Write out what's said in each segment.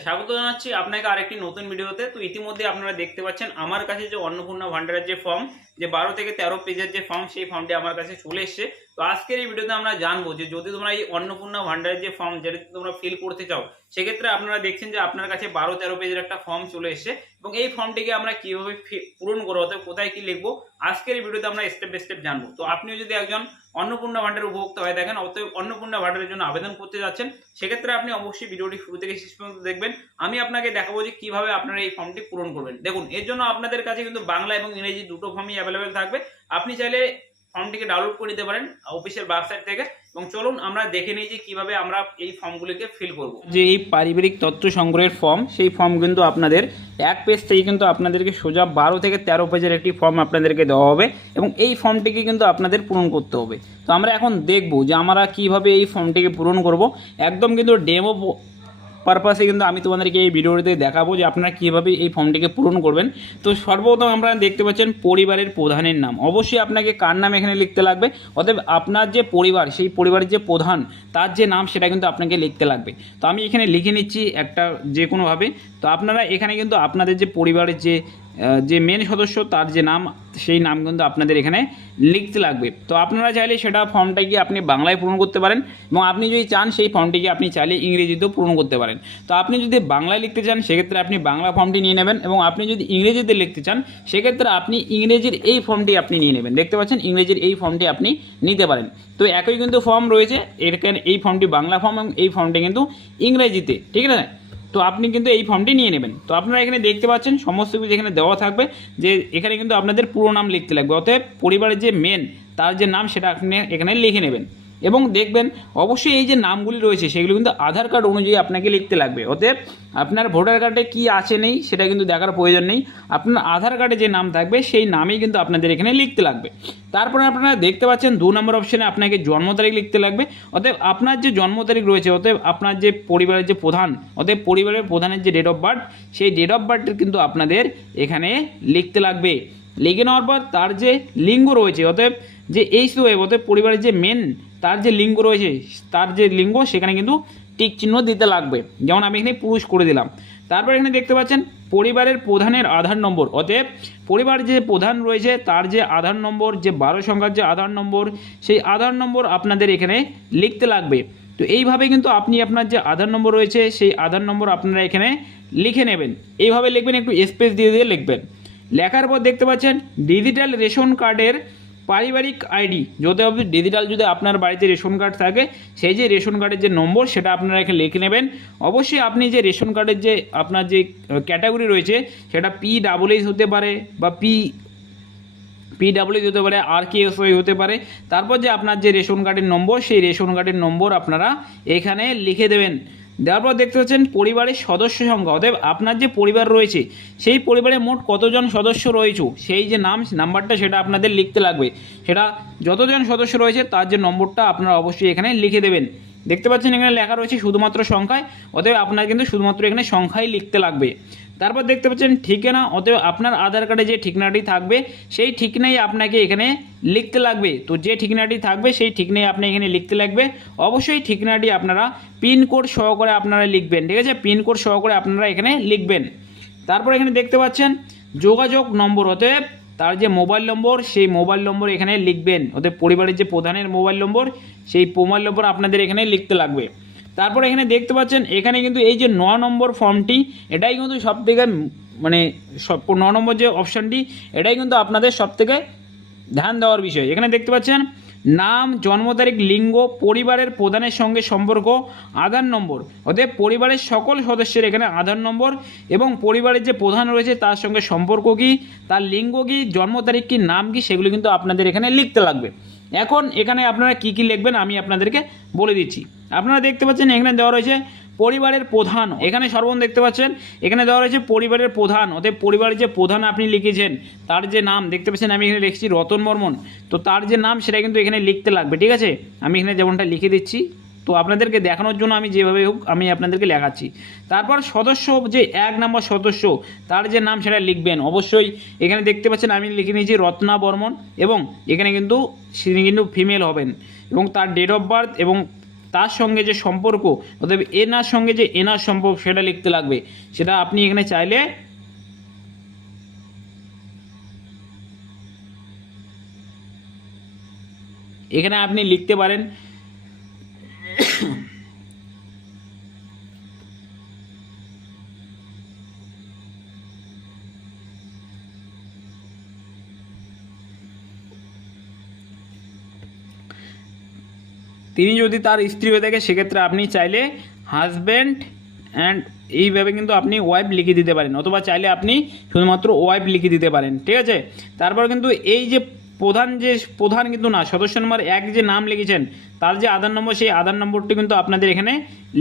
স্বাগত জানাচ্ছি আপনাকে আরেকটি নতুন ভিডিওতে। তো ইতিমধ্যে আপনারা দেখতে পাচ্ছেন আমার কাছে যে অন্নপূর্ণা ভান্ডারের যে ফর্ম, যে 12 থেকে 13 পেজের যে ফর্ম, সেই ফর্মটি আমার কাছে চলে এসেছে। তো আজকের এই ভিডিওতে আমরা জানবো যে যদি তোমরা এই অন্নপূর্ণা ভান্ডারের যে ফর্ম যেটা তোমরা ফিল করতে চাও, সেক্ষেত্রে আপনারা দেখছেন যে আপনার কাছে 12-13 পেজের একটা ফর্ম চলে এসেছে এবং এই ফর্মটিকে আমরা কিভাবে পূরণ করবো, অর্থাৎ কোথায় কি লিখবো, আজকের এই ভিডিওতে আমরা স্টেপ বাই স্টেপ জানবো। তো আপনিও যদি একজন অন্নপূর্ণা ভান্ডারের উপভোক্তা হয়ে থাকেন, অতএব অন্নপূর্ণা ভান্ডারের জন্য আবেদন করতে যাচ্ছেন, সেক্ষেত্রে আপনি অবশ্যই ভিডিওটি শুরু থেকে শেষ পর্যন্ত দেখবেন। আমি আপনাকে দেখাবো যে কিভাবে আপনারা এই ফর্মটি পূরণ করবেন। দেখুন, এর জন্য আপনাদের কাছে কিন্তু বাংলা এবং ইংরেজি দুটো ফর্মই অ্যাভেলেবেল থাকবে। আপনি চাইলে ফর্মটিকে ডাউনলোড করে নিতে পারেন অফিসিয়াল ওয়েবসাইট থেকে। এবং চলুন আমরা দেখে নিই যে কিভাবে আমরা এই ফর্মগুলিকে ফিল করব। যে এই পারিবারিক তথ্য সংগ্রহের ফর্ম, সেই ফর্ম কিন্তু আপনাদের এক পেজ থেকে কিন্তু আপনাদেরকে সোজা 12 থেকে 13 পেজের একটি ফর্ম আপনাদেরকে দেওয়া হবে এবং এই ফর্মটিকে কিন্তু আপনাদের পূরণ করতে হবে। তো আমরা এখন দেখব যে আমরা কিভাবে এই ফর্মটিকে পূরণ করব। একদম কিন্তু ডেমো পারপাসে কিন্তু আমি তোমাদেরকে এই ভিডিওতে দেখাবো যে আপনারা কীভাবে এই ফর্মটিকে পূরণ করবেন। তো সর্বপ্রথম আপনারা দেখতে পাচ্ছেন পরিবারের প্রধানের নাম। অবশ্যই আপনাকে কার নাম এখানে লিখতে লাগবে, অতএব আপনার যে পরিবার, সেই পরিবারের যে প্রধান, তার যে নাম সেটা কিন্তু আপনাকে লিখতে লাগবে। তো আমি এখানে লিখে নিচ্ছি একটা যে কোনোভাবে। তো আপনারা এখানে কিন্তু আপনাদের যে পরিবারের যে মেন সদস্য, তার যে নাম, সেই নাম কিন্তু আপনাদের এখানে লিখতে লাগবে। তো আপনারা চাইলে সেটা ফর্মটাকে আপনি বাংলায় পূরণ করতে পারেন এবং আপনি যদি চান সেই ফর্মটিকে আপনি চাইলে ইংরেজিতেও পূরণ করতে পারেন। তো আপনি যদি বাংলায় লিখতে চান সেক্ষেত্রে আপনি বাংলা ফর্মটি নিয়ে নেবেন এবং আপনি যদি ইংরেজিতে লিখতে চান সেক্ষেত্রে আপনি ইংরেজির এই ফর্মটি আপনি নিয়ে নেবেন। দেখতে পাচ্ছেন ইংরেজির এই ফর্মটি আপনি নিতে পারেন। তো একই কিন্তু ফর্ম রয়েছে, এখানে এই ফর্মটি বাংলা ফর্ম এবং এই ফর্মটি কিন্তু ইংরেজিতে, ঠিক আছে। তো আপনি কিন্তু এই ফর্মটি নিয়ে নেবেন। তো আপনারা এখানে দেখতে পাচ্ছেন সমস্ত কিছু এখানে দেওয়া থাকবে, যে এখানে কিন্তু আপনাদের পুরো নাম লিখতে লাগবে। অতএব পরিবারের যে মেন, তার যে নাম সেটা আপনি এখানে লিখে নেবেন এবং দেখবেন অবশ্যই এই যে নামগুলি রয়েছে সেগুলো কিন্তু আধার কার্ড অনুযায়ী আপনাকে লিখতে লাগবে। অতএব আপনার ভোটার কার্ডে কি আছে নেই সেটা কিন্তু দেখার প্রয়োজন নেই, আপনার আধার কার্ডে যে নাম থাকবে সেই নামেই কিন্তু আপনাদের এখানে লিখতে লাগবে। তারপরে আপনারা দেখতে পাচ্ছেন 2 নম্বর অপশানে আপনাকে জন্ম তারিখ লিখতে লাগবে। অতএব আপনার যে জন্ম তারিখ রয়েছে, অতএব আপনার যে পরিবারের যে প্রধান, অতএব পরিবারের প্রধানের যে ডেট অফ বার্থ, সেই ডেট অফ বার্থ কিন্তু আপনাদের এখানে লিখতে লাগবে। লিখে নেওয়ার পর তার যে লিঙ্গ রয়েছে, অতএব যে এইচ ওয়েব, অতএব পরিবারের যে মেন, তার যে লিঙ্গ রয়েছে, তার যে লিঙ্গ সেখানে কিন্তু টিক চিহ্ন দিতে লাগবে। যেমন আমি এখানে পুরুষ করে দিলাম। তারপর এখানে দেখতে পাচ্ছেন পরিবারের প্রধানের আধার নম্বর। অতএব পরিবারের যে প্রধান রয়েছে তার যে আধার নম্বর, যে 12 সংখ্যার যে আধার নম্বর, সেই আধার নম্বর আপনাদের এখানে লিখতে লাগবে। তো এইভাবে কিন্তু আপনি আপনার যে আধার নম্বর রয়েছে সেই আধার নম্বর আপনারা এখানে লিখে নেবেন। এইভাবে লিখবেন, একটু স্পেস দিয়ে দিয়ে লিখবেন। লেখার পর দেখতে পাচ্ছেন ডিজিটাল রেশন কার্ডের পারিবারিক আইডি, যদি ডিজিটাল যদি আপনার বাড়িতে রেশন কার্ড থাকে, সেই যে রেশন কার্ডের যে নম্বর সেটা আপনারা এখানে লিখে নেবেন। অবশ্যই আপনি যে রেশন কার্ডের যে আপনার যে ক্যাটাগরি রয়েছে সেটা PWS হতে পারে বা PWS হতে পারে, RKSY হতে পারে। তারপর যে আপনার যে রেশন কার্ডের নম্বর, সেই রেশন কার্ডের নম্বর আপনারা এখানে লিখে দেবেন। দেওয়ার পর দেখতে পাচ্ছেন পরিবারের সদস্য সংখ্যা, অতএব আপনার যে পরিবার রয়েছে সেই পরিবারে মোট কতজন সদস্য রয়েছে, সেই যে নাম্বারটা সেটা আপনাদের লিখতে লাগবে। সেটা যতজন সদস্য রয়েছে তার যে নম্বরটা আপনারা অবশ্যই এখানে লিখে দেবেন। দেখতে পাচ্ছেন এখানে লেখা রয়েছে শুধুমাত্র সংখ্যায়, অতএব আপনার কিন্তু শুধুমাত্র এখানে সংখ্যাই লিখতে লাগবে। তারপর দেখতে পাচ্ছেন ঠিকানা, অতএব আপনার আধার কার্ডে যে ঠিকানাটি থাকবে সেই ঠিকানাই আপনাকে এখানে লিখতে লাগবে। তো যে ঠিকানাটি থাকবে সেই ঠিকানাই আপনি এখানে লিখতে লাগবে। অবশ্যই ঠিকানাটি আপনারা পিনকোড সহকারে আপনারা লিখবেন, ঠিক আছে, পিনকোড সহকারে আপনারা এখানে লিখবেন। তারপর এখানে দেখতে পাচ্ছেন যোগাযোগ নম্বর, অতএব তার যে মোবাইল নম্বর সেই মোবাইল নম্বর এখানে লিখবেন। অতএব পরিবারের যে প্রধানের মোবাইল নম্বর, সেই মোবাইল নম্বর আপনাদের এখানে লিখতে লাগবে। তারপর এখানে দেখতে পাচ্ছেন এখানে কিন্তু এই যে 9 নম্বর ফর্মটি, এটাই কিন্তু সবথেকে মানে 9 নম্বর যে অপশানটি, এটাই কিন্তু আপনাদের সবথেকে ধ্যান দেওয়ার বিষয়। এখানে দেখতে পাচ্ছেন নাম, জন্ম তারিখ, লিঙ্গ, পরিবারের প্রধানের সঙ্গে সম্পর্ক, আধার নম্বর। অতএব পরিবারের সকল সদস্যের এখানে আধার নম্বর এবং পরিবারের যে প্রধান রয়েছে তার সঙ্গে সম্পর্ক কী, তার লিঙ্গ কী, জন্ম তারিখ কী, নাম কী, সেগুলো কিন্তু আপনাদের এখানে লিখতে লাগবে। এখন এখানে আপনারা কি কি লিখবেন আমি আপনাদেরকে বলে দিচ্ছি। আপনারা দেখতে পাচ্ছেন এখানে দেওয়া রয়েছে পরিবারের প্রধান। এখানে সর্বপ্রথম দেখতে পাচ্ছেন এখানে দেওয়া রয়েছে পরিবারের প্রধান। অতএব পরিবারের যে প্রধান আপনি লিখেছেন তার যে নাম, দেখতে পাচ্ছেন আমি এখানে লিখছি রতন বর্মন। তো তার যে নাম সেটা কিন্তু এখানে লিখতে লাগবে, ঠিক আছে। আমি এখানে যেমনটা লিখে দিচ্ছি, তো আপনাদেরকে দেখানোর জন্য আমি যেভাবে হোক আমি আপনাদেরকে লেখাচ্ছি। তারপর সদস্য, যে 1 নম্বর সদস্য, তার যে নাম সেটা লিখবেন। অবশ্যই এখানে দেখতে পাচ্ছেন আমি লিখে নিয়েছি রত্না বর্মন এবং এখানে কিন্তু তিনি কিন্তু ফিমেল হবেন এবং তার ডেট অফ বার্থ এবং তার সঙ্গে যে সম্পর্ক, অতএব এনার সঙ্গে যে এনার সম্পর্ক সেটা লিখতে লাগবে। সেটা আপনি এখানে চাইলে এখানে আপনি লিখতে পারেন। তিনি যদি তার স্ত্রী হয়ে থাকে সেক্ষেত্রে আপনি চাইলে হাজব্যান্ড অ্যান্ড এইভাবে কিন্তু আপনি ওয়াইফ লিখে দিতে পারেন, অথবা চাইলে আপনি শুধুমাত্র ওয়াইফ লিখে দিতে পারেন, ঠিক আছে। তারপর কিন্তু এই যে প্রধান কিন্তু না, সদস্য নম্বর 1 যে নাম লিখেছেন তার যে আধার নম্বর, সেই আধার নম্বরটি কিন্তু আপনাদের এখানে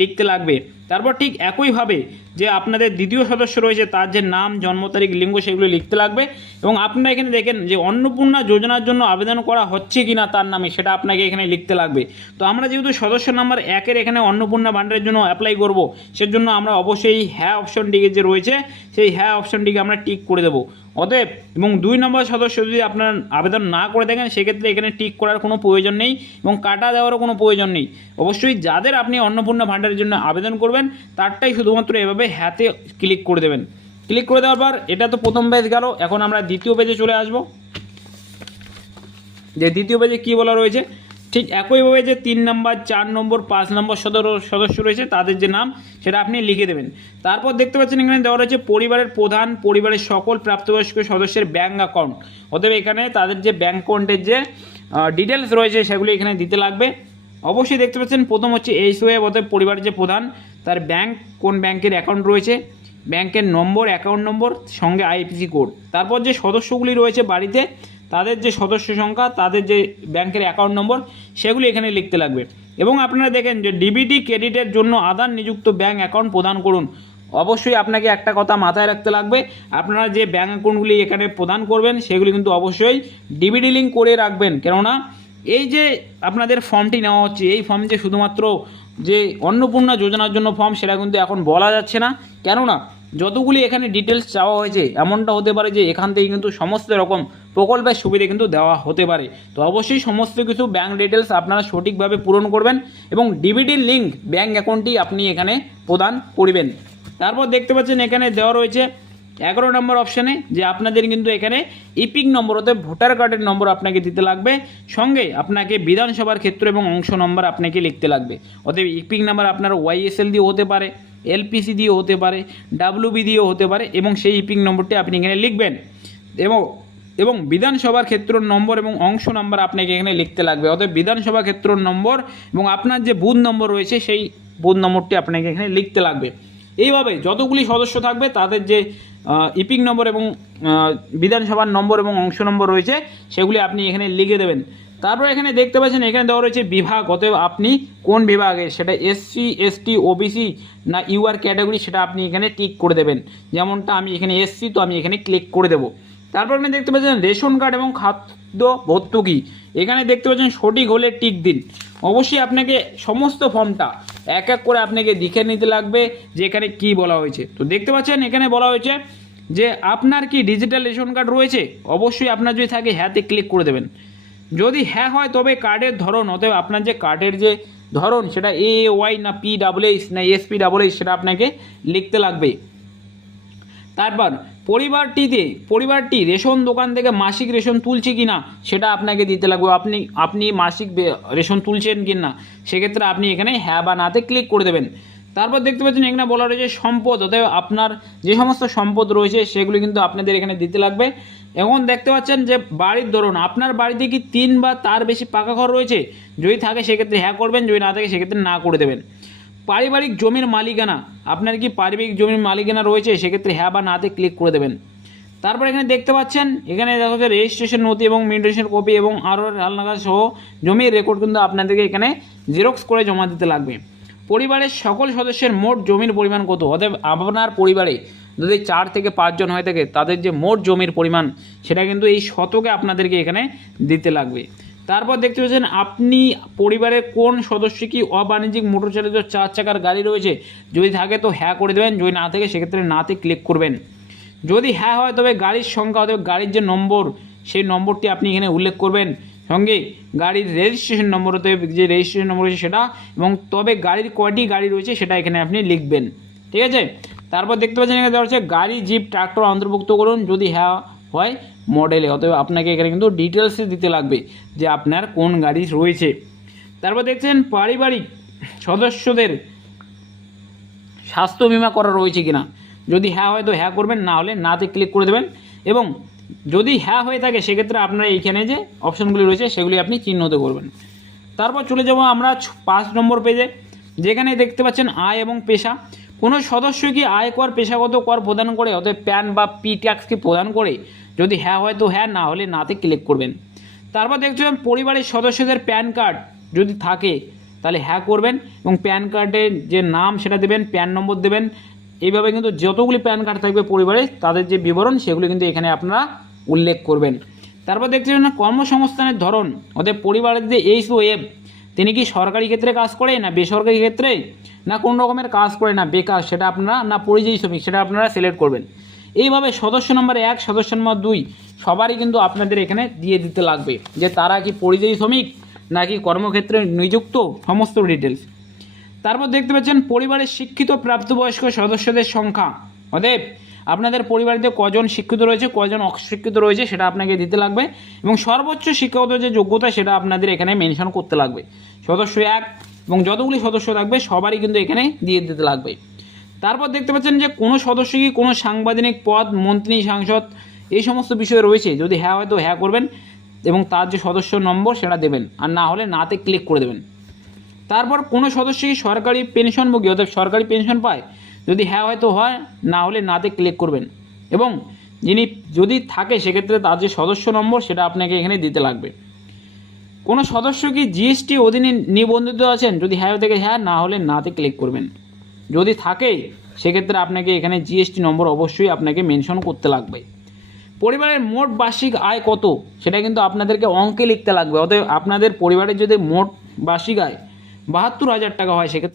লিখতে লাগবে। তারপর ঠিক একইভাবে যে আপনাদের দ্বিতীয় সদস্য রয়েছে তার যে নাম, জন্ম তারিখ, লিঙ্গ সেগুলো লিখতে লাগবে। এবং আপনারা এখানে দেখেন যে অন্নপূর্ণা যোজনার জন্য আবেদন করা হচ্ছে কি না তার নামে, সেটা আপনাকে এখানে লিখতে লাগবে। তো আমরা যেহেতু সদস্য নাম্বার 1-এর এখানে অন্নপূর্ণা ভাণ্ডারের জন্য অ্যাপ্লাই করব, সেজন্য আমরা অবশ্যই হ্যাঁ অপশনটিকে যে রয়েছে সেই হ্যাঁ অপশনটিকে আমরা টিক করে দেবো। অতএব এবং 2 নম্বর সদস্য যদি আপনার আবেদন না করে থাকেন সেক্ষেত্রে এখানে টিক করার কোনো প্রয়োজন নেই এবং কাটা দেওয়ারও কোনো প্রয়োজন নেই। অবশ্যই যাদের আপনি অন্নপূর্ণা ভাণ্ডারের জন্য আবেদন করবেন তারটাই শুধুমাত্র এভাবে হ্যাঁতে ক্লিক করে দেবেন। ক্লিক করে দেওয়ার পর এটা তো প্রথম পেজ গেল, এখন আমরা দ্বিতীয় পেজে চলে আসব। যে দ্বিতীয় পেজে কী বলা রয়েছে, ঠিক একইভাবে যে 3 নম্বর, 4 নম্বর, 5 নম্বর সদস্য রয়েছে তাদের যে নাম সেটা আপনি লিখে দেবেন। তারপর দেখতে পাচ্ছেন এখানে দেওয়া রয়েছে পরিবারের প্রধান, পরিবারের সকল প্রাপ্তবয়স্ক সদস্যের ব্যাঙ্ক অ্যাকাউন্ট। অতএব এখানে তাদের যে ব্যাঙ্ক অ্যাকাউন্টের যে ডিটেলস রয়েছে সেগুলি এখানে দিতে লাগবে। অবশ্যই দেখতে পাচ্ছেন প্রথম হচ্ছে এইচওএফ, অতএব পরিবারের যে প্রধান তার ব্যাঙ্ক, কোন ব্যাংকের অ্যাকাউন্ট রয়েছে, ব্যাংকের নম্বর, অ্যাকাউন্ট নম্বর সঙ্গে আইএফএসসি কোড। তারপর যে সদস্যগুলি রয়েছে বাড়িতে তাদের যে সদস্য সংখ্যা, তাদের যে ব্যাংকের অ্যাকাউন্ট নম্বর সেগুলি এখানে লিখতে লাগবে। এবং আপনারা দেখেন যে ডিবিটি ক্রেডিটের জন্য আধার নিযুক্ত ব্যাংক অ্যাকাউন্ট প্রদান করুন। অবশ্যই আপনাকে একটা কথা মাথায় রাখতে লাগবে, আপনারা যে ব্যাংক অ্যাকাউন্টগুলি এখানে প্রদান করবেন সেগুলি কিন্তু অবশ্যই ডিবিটি লিঙ্ক করে রাখবেন। কেননা এই যে আপনাদের ফর্মটি নেওয়া হচ্ছে, এই ফর্ম যে শুধুমাত্র যে অন্নপূর্ণা যোজনার জন্য ফর্ম সেটা কিন্তু এখন বলা যাচ্ছে না। কেননা যতগুলি এখানে ডিটেলস চাওয়া হয়েছে এমনটা হতে পারে যে এখান থেকে কিন্তু সমস্ত রকম প্রকল্পের সুবিধা কিন্তু দেওয়া হতে পারে। তো অবশ্যই সমস্ত কিছু ব্যাঙ্ক ডিটেলস আপনারা সঠিকভাবে পূরণ করবেন এবং ডিবিটির লিঙ্ক ব্যাঙ্ক অ্যাকাউন্টটি আপনি এখানে প্রদান করবেন। তারপর দেখতে পাচ্ছেন এখানে দেওয়া রয়েছে 11 নম্বর অপশানে যে আপনাদের কিন্তু এখানে ইপিক নম্বর, অর্থাৎ ভোটার কার্ডের নম্বর আপনাকে দিতে লাগবে, সঙ্গে আপনাকে বিধানসভার ক্ষেত্র এবং অংশ নম্বর আপনাকে লিখতে লাগবে। অতএব ইপিক নাম্বার আপনার ওয়াইএসএল দিয়ে হতে পারে, এলপিসি দিয়ে হতে পারে, ডাব্লিউবি দিয়েও হতে পারে এবং সেই ইপিক নম্বরটি আপনি এখানে লিখবেন। এবং বিধানসভার ক্ষেত্র নম্বর এবং অংশ নম্বর আপনাকে এখানে লিখতে লাগবে। অতএব বিধানসভা ক্ষেত্র নম্বর এবং আপনার যে বুথ নম্বর রয়েছে সেই বুথ নম্বরটি আপনাকে এখানে লিখতে লাগবে। এইভাবে যতগুলি সদস্য থাকবে তাদের যে ইপিক নম্বর এবং বিধানসভার নম্বর এবং অংশ নম্বর রয়েছে সেগুলি আপনি এখানে লিখে দেবেন। তারপর এখানে দেখতে পাচ্ছেন এখানে দেওয়া রয়েছে বিভাগ, অতএব আপনি কোন বিভাগে, সেটা এসসি, এসটি, ওবিসি না ইউআর ক্যাটাগরি, সেটা আপনি এখানে টিক করে দেবেন। যেমনটা আমি এখানে এসসি, তো আমি এখানে ক্লিক করে দেবো। তারপর আপনি দেখতে পাচ্ছেন রেশন কার্ড এবং খাদ্য ভর্তুকি, এখানে দেখতে পাচ্ছেন সঠিক হলে টিক দিন। অবশ্যই আপনাকে সমস্ত ফর্মটা এক এক করে আপনাকে দেখে নিতে লাগবে যে এখানে কী বলা হয়েছে। তো দেখতে পাচ্ছেন এখানে বলা হয়েছে যে আপনার কি ডিজিটাল রেশন কার্ড রয়েছে, অবশ্যই আপনার যদি থাকে হ্যাঁতে ক্লিক করে দেবেন। যদি হ্যাঁ হয় তবে কার্ডের ধরন, অতএব আপনার যে কার্ডের যে ধরন সেটা AAY না PWH না SPWH সেটা আপনাকে লিখতে লাগবে। তারপর পরিবারটি রেশন দোকান থেকে মাসিক রেশন তুলছে কি না সেটা আপনাকে দিতে লাগবে। আপনি মাসিক রেশন তুলছেন কি না সেক্ষেত্রে আপনি এখানে হ্যাঁ বা নাতে ক্লিক করে দেবেন। তারপর দেখতে পাচ্ছেন এখানে বলা রয়েছে সম্পদ, অতএব আপনার যে সমস্ত সম্পদ রয়েছে সেগুলি কিন্তু আপনাদের এখানে দিতে লাগবে। এখন দেখতে পাচ্ছেন যে বাড়ির ধরন, আপনার বাড়িতে কি 3 বা তার বেশি পাকা ঘর রয়েছে, যদি থাকে সেক্ষেত্রে হ্যাঁ করবেন, যদি না থাকে সেক্ষেত্রে না করে দেবেন। পারিবারিক জমির মালিকানা, আপনার কি পারিবারিক জমির মালিকানা রয়েছে, সেক্ষেত্রে হ্যাঁ বা নাতে ক্লিক করে দেবেন। তারপর এখানে দেখতে পাচ্ছেন এখানে দেখা যাচ্ছে রেজিস্ট্রেশন নথি এবং মিউটেশন কপি এবং আরও হালনাগা সহ জমির রেকর্ড কিন্তু আপনাদেরকে এখানে জেরক্স করে জমা দিতে লাগবে। পরিবারের সকল সদস্যের মোট জমির পরিমাণ কত, অতএব আপনার পরিবারে যদি 4 থেকে 5 জন হয়ে থাকে তাদের যে মোট জমির পরিমাণ সেটা কিন্তু এই শতকে আপনাদেরকে এখানে দিতে লাগবে। তারপর দেখতে পাচ্ছেন আপনি পরিবারের কোন সদস্য কি অবাণিজ্যিক মোটর চালিত 4 চাকার গাড়ি রয়েছে, যদি থাকে তো হ্যাঁ করে দেবেন, যদি না থাকে সেক্ষেত্রে নাতে ক্লিক করবেন। যদি হ্যাঁ হয় তবে গাড়ির সংখ্যা, অথবা গাড়ির যে নম্বর সেই নম্বরটি আপনি এখানে উল্লেখ করবেন। সঙ্গে গাড়ির রেজিস্ট্রেশন নম্বর হতে যে রেজিস্ট্রেশন নম্বর রয়েছে সেটা, এবং তবে গাড়ির কয়টি গাড়ি রয়েছে সেটা এখানে আপনি লিখবেন। ঠিক আছে, তারপর দেখতে পাচ্ছেন এখানে দেওয়া হচ্ছে গাড়ি, জিপ, ট্রাক্টর অন্তর্ভুক্ত করুন, যদি হ্যাঁ হয় মডেলে। অতএব আপনাকে এখানে কিন্তু ডিটেলসে দিতে লাগবে যে আপনার কোন গাড়ি রয়েছে। তারপর দেখছেন পারিবারিক সদস্যদের স্বাস্থ্য বিমা করা রয়েছে কিনা, যদি হ্যাঁ হয় তো হ্যাঁ করবেন, না হলে নাতে ক্লিক করে দেবেন। এবং যদি হ্যাঁ হয়ে থাকে সেক্ষেত্রে আপনারা এইখানে যে অপশানগুলি রয়েছে সেগুলি আপনি চিহ্নিত করবেন। তারপর চলে যাব আমরা 5 নম্বর পেজে, যেখানে দেখতে পাচ্ছেন আয় এবং পেশা। কোনো সদস্য কি আয়কর, পেশাগত কর প্রদান করে, অর্থাৎ প্যান বা পি ট্যাক্স কি প্রদান করে, যদি হ্যাঁ হয় তো হ্যাঁ, না হলে নাতে ক্লিক করবেন। তারপর দেখছেন পরিবারের সদস্যদের প্যান কার্ড যদি থাকে তাহলে হ্যাঁ করবেন, এবং প্যান কার্ডের যে নাম সেটা দেবেন, প্যান নম্বর দেবেন। এইভাবে কিন্তু যতগুলি প্যান কার্ড থাকবে পরিবারে তাদের যে বিবরণ সেগুলি কিন্তু এখানে আপনারা উল্লেখ করবেন। তারপর দেখতে পাচ্ছেন কর্মসংস্থানের ধরন, অর্থাৎ পরিবারের যে এইচওএফ তিনি কি সরকারি ক্ষেত্রে কাজ করে, না বেসরকারি ক্ষেত্রে, না কোন রকমের কাজ করে, না বেকার সেটা আপনারা, না পরিযায়ী শ্রমিক সেটা আপনারা সিলেক্ট করবেন। এইভাবে সদস্য নম্বর 1, সদস্য নম্বর 2 সবারই কিন্তু আপনাদের এখানে দিয়ে দিতে লাগবে যে তারা কি পরিযায়ী শ্রমিক নাকি কর্মক্ষেত্রে নিযুক্ত, সমস্ত ডিটেলস। তারপর দেখতে পাচ্ছেন পরিবারের শিক্ষিত প্রাপ্তবয়স্ক সদস্যদের সংখ্যা, অতএব আপনাদের পরিবারেতে কজন শিক্ষিত রয়েছে, কজন অশিক্ষিত রয়েছে সেটা আপনাকে দিতে লাগবে, এবং সর্বোচ্চ শিক্ষাগত যে যোগ্যতা সেটা আপনাদের এখানে মেনশন করতে লাগবে। সদস্য 1 এবং যতগুলি সদস্য থাকবে সবারই কিন্তু এখানে দিয়ে দিতে লাগবে। তারপর দেখতে পাচ্ছেন যে কোনো সদস্য কি কোনো সাংবিধানিক পদ, মন্ত্রী, সাংসদ এই সমস্ত বিষয় রয়েছে, যদি হ্যাঁ হয় তো হ্যাঁ করবেন এবং তার যে সদস্য নম্বর সেটা দেবেন, আর না হলে নাতে ক্লিক করে দেবেন। তারপর কোনো সদস্য কি সরকারি পেনশনভোগী, অর্থাৎ সরকারি পেনশন পায়, যদি হ্যাঁ হয় তো হয়, না হলে নাতে ক্লিক করবেন। এবং যিনি যদি থাকে সেক্ষেত্রে তার যে সদস্য নম্বর সেটা আপনাকে এখানে দিতে লাগবে। কোনো সদস্য কি জিএসটি অধীনে নিবন্ধিত আছেন, যদি হ্যাঁ থেকে হ্যাঁ, না হলে নাতে ক্লিক করবেন। যদি থাকে সেক্ষেত্রে আপনাকে এখানে জিএসটি নম্বর অবশ্যই আপনাকে মেনশন করতে লাগবে। পরিবারের মোট বার্ষিক আয় কত সেটা কিন্তু আপনাদেরকে অঙ্কে লিখতে লাগবে। অতএব আপনাদের পরিবারের যদি মোট বার্ষিক আয় 72,000 টাকা হয় সেক্ষেত্রে